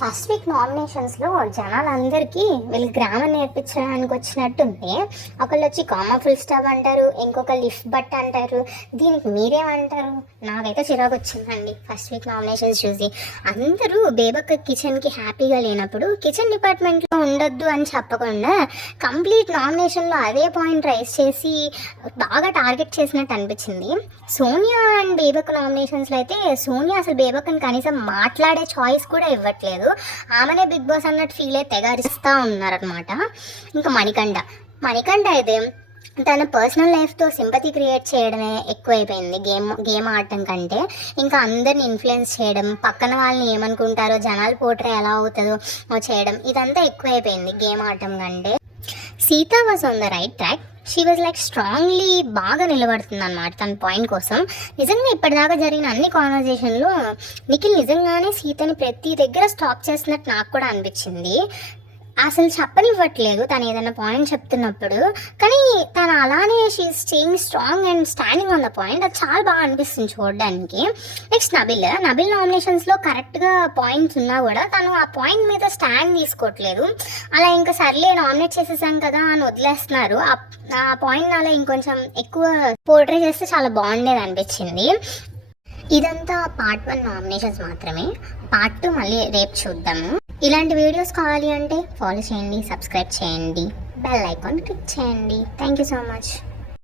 First week నామినేషన్స్లో జనాలందరికీ వీళ్ళు grammar నేర్పించడానికి వచ్చినట్టుంటే ఒకళ్ళు వచ్చి కామా ఫుల్ స్టాప్ అంటారు, ఇంకొక లిఫ్ట్ బట్ అంటారు. దీనికి మీరేమంటారు? నాకైతే చిరాకు వచ్చిందండి ఫస్ట్ వీక్ నామినేషన్స్ చూసి. అందరూ బేబక్క కిచెన్కి హ్యాపీగా లేనప్పుడు కిచెన్ డిపార్ట్మెంట్లో ఉండొద్దు అని చెప్పకుండా కంప్లీట్ నామినేషన్లో అదే పాయింట్ రైస్ చేసి బాగా టార్గెట్ చేసినట్టు అనిపించింది. సోనియా అండ్ బేబక్క నామినేషన్స్లో అయితే సోనియా అసలు బేబక్కని కనీసం మాట్లాడే చాయిస్ కూడా ఇవ్వట్లేదు. ఆమెనే బిగ్ బాస్ అన్నట్టు ఫీల్ అయితే తెగరిస్తూ ఉన్నారనమాట. ఇంకా మణికంఠ అయితే తన పర్సనల్ లైఫ్తో సింపతి క్రియేట్ చేయడమే ఎక్కువైపోయింది గేమ్ ఆడటం కంటే. ఇంకా అందరిని ఇన్ఫ్లుయెన్స్ చేయడం, పక్కన వాళ్ళని ఏమనుకుంటారో, జనాలు పోట్రే ఎలా అవుతుందో చేయడం, ఇదంతా ఎక్కువైపోయింది గేమ్ ఆడటం కంటే. Sita was on the right track. She was like strongly బాగా నిలబడుతుంది అనమాట తన పాయింట్ కోసం. నిజంగా ఇప్పటిదాకా జరిగిన అన్ని కాన్వర్జేషన్లో నిఖిల్ నిజంగానే సీతని ప్రతి దగ్గర స్టాప్ చేస్తున్నట్టు నాకు కూడా అనిపించింది. అసలు చెప్పనివ్వట్లేదు తను ఏదైనా పాయింట్ చెప్తున్నప్పుడు, కానీ తను అలానే she staying strong and standing on the point. అది చాలా బాగా అనిపిస్తుంది చూడడానికి. నెక్స్ట్ నబిల్ నామినేషన్స్లో కరెక్ట్గా పాయింట్స్ ఉన్నా కూడా తను ఆ పాయింట్ మీద స్టాండ్ తీసుకోవట్లేదు. అలా ఇంకా సర్లే నామినేట్ చేసేసాం కదా అని వదిలేస్తున్నారు. ఆ పాయింట్ అలా ఇంకొంచెం ఎక్కువ పోర్ట్రే చేస్తే చాలా బాగుండేది అనిపించింది. ఇదంతా పార్ట్ 1 నామినేషన్స్ మాత్రమే. పార్ట్ 2 మళ్ళీ రేపు చూద్దాము. ఇలాంటి వీడియోస్ కావాలి అంటే ఫాలో చేయండి, సబ్స్క్రైబ్ చేయండి, బెల్ ఐకాన్ క్లిక్ చేయండి. Thank you so much.